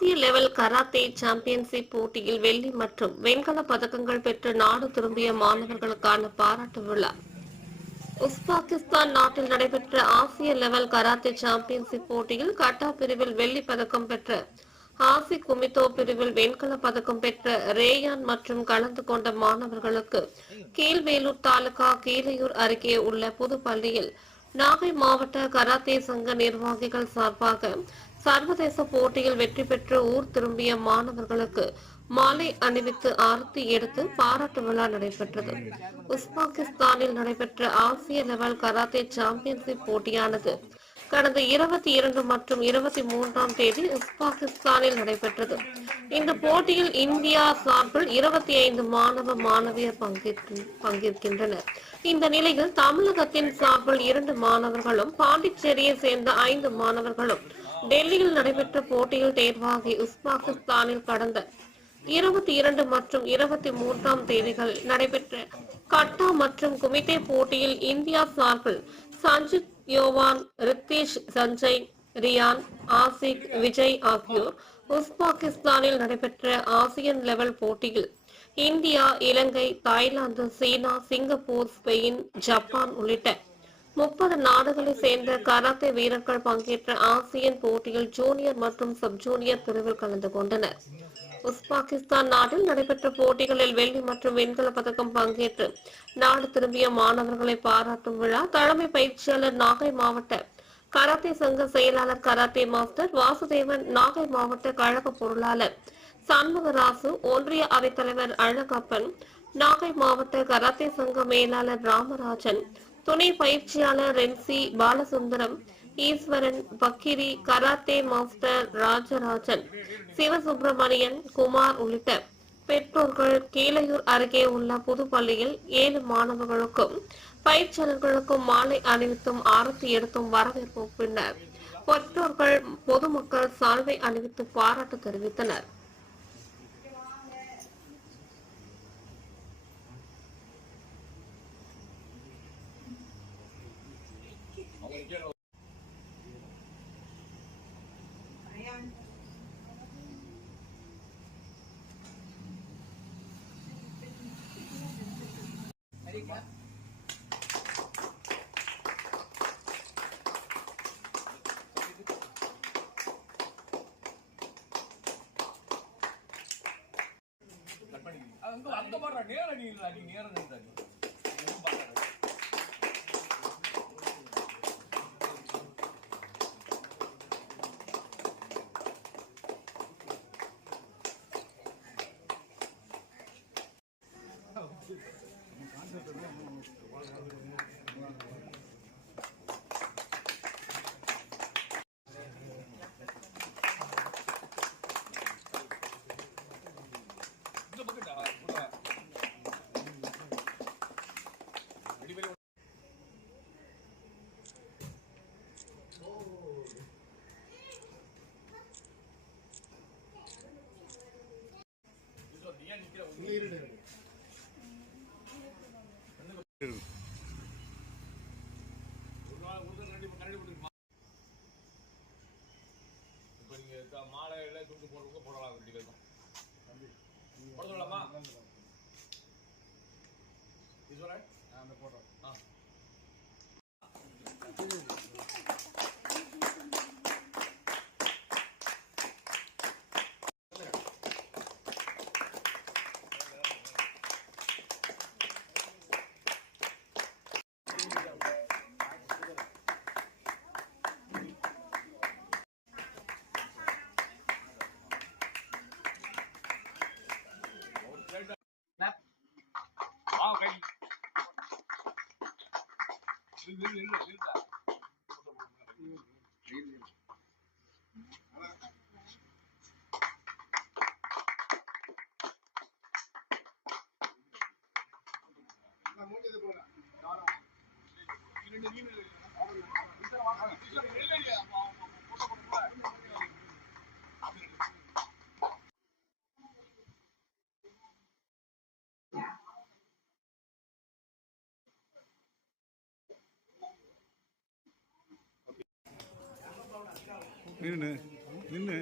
ஆசிய level karate championship போட்டியில் வெள்ளி மற்றும் வெண்கல பதக்கங்கள் பெற்று நாடு திரும்பிய மாணவர்களுக்கான பாராட்டு விழா உஸ்பாகிஸ்தான் நாட்டில் நடைபெற்ற ஆசிய லெவல் கராத்தே சாம்பியன்ஷிப் போட்டியில் கட்டா பிரிவில் வெள்ளி பதக்கம் பெற்ற ஆசி குமிதோ பிரிவில் வெண்கல பதக்கம் பெற்ற ரேயான் மற்றும் கலந்து கொண்ட மாணவர்களுக்கு கீழ்வேலூர் தாலுகா கீழையூர் அருகே உள்ள புதுப்பள்ளியில் நாகை மாவட்ட கராத்தே சங்க நிர்வாகிகள் சார்பாக சர்வதேச போட்டியில் வெற்றி பெற்று ஊர் திரும்பிய மாணவர்களுக்கு மாலை அணிவித்து ஆரத்தி எடுத்து பாராட்டு விழா நடைபெற்றது. உஸ்பாகிஸ்தானில் நடைபெற்ற ஆசிய லெவல் கராத்தே சாம்பியன்ஷிப் போட்டியானது கடந்த 22 மற்றும் 23ஆம் தேதி உஸ்பாகிஸ்தானில் நடைபெற்றது. இந்த போட்டியில் இந்தியா சார்பில் 25 மாணவ மாணவியர் பங்கேற்கின்றனர். இந்த நிலையில் தமிழகத்தின் சார்பில் 2 மாணவர்களும் பாண்டிச்சேரியை சேர்ந்த 5 மாணவர்களும் டெல்லியில் நடைபெற்ற போட்டியில் தேர்வாகி உஸ்பாகிஸ்தானில் கடந்த 22 மற்றும் 23ஆம் தேதிகள் நடைபெற்ற கட்டா மற்றும் குமிதே போட்டியில் இந்தியா சார்பில் சஞ்சித் யோவான், ரித்தேஷ், சஞ்சய், ரியான், ஆசிக், விஜய் ஆகியோர் உஸ்பாகிஸ்தானில் நடைபெற்ற ஆசியன் லெவல் போட்டியில் இந்தியா, இலங்கை, தாய்லாந்து, சீனா, சிங்கப்பூர், ஸ்பெயின், ஜப்பான் உள்ளிட்ட 30 நாடுகளை சேர்ந்த கராத்தே வீரர்கள் பங்கேற்ற ஆசியன் போட்டியில் ஜூனியர் மற்றும் சப் ஜூனியர் பிரிவில் கலந்து கொண்டனர். உஸ்பாகிஸ்தான் நாட்டில் நடைபெற்ற போட்டிகளில் வெள்ளி மற்றும் வெண்கல பதக்கம் பங்கேற்று நாடு திரும்பிய மாணவர்களை பாராட்டும் விழா தலைமை பயிற்சியாளர் நாகை மாவட்ட கராத்தே சங்க செயலாளர் கராத்தே மாஸ்டர் வாசுதேவன், நாகை மாவட்ட கழக பொருளாளர் சண்முகராசு, ஒன்றிய அவைத்தலைவர் அழகப்பன், நாகை மாவட்ட கராத்தே சங்க மேலாளர் ராமராஜன், துணை பயிற்சியாளர் ரென்சி பாலசுந்தரம், ஈஸ்வரன், பக்கிரி, கராத்தே மாஸ்டர் ராஜராஜன், சிவசுப்பிரமணியன், குமார் உள்ளிட்ட பெற்றோர்கள் கீழையூர் அருகே உள்ள புதுப்பள்ளியில் 7 மாணவர்களுக்கும் பயிற்சியாளர்களுக்கும் மாலை அணிவித்தும் ஆரத்தி எடுத்தும் வரவேற்பு பின்னர் பெற்றோர்கள் பொதுமக்கள் சால்வை அணிவித்து பாராட்டு தெரிவித்தனர். மாலையில துண்டு போடுறவங்க போடலாம், போட சொல்லலாமா? போடுறோம். நின்று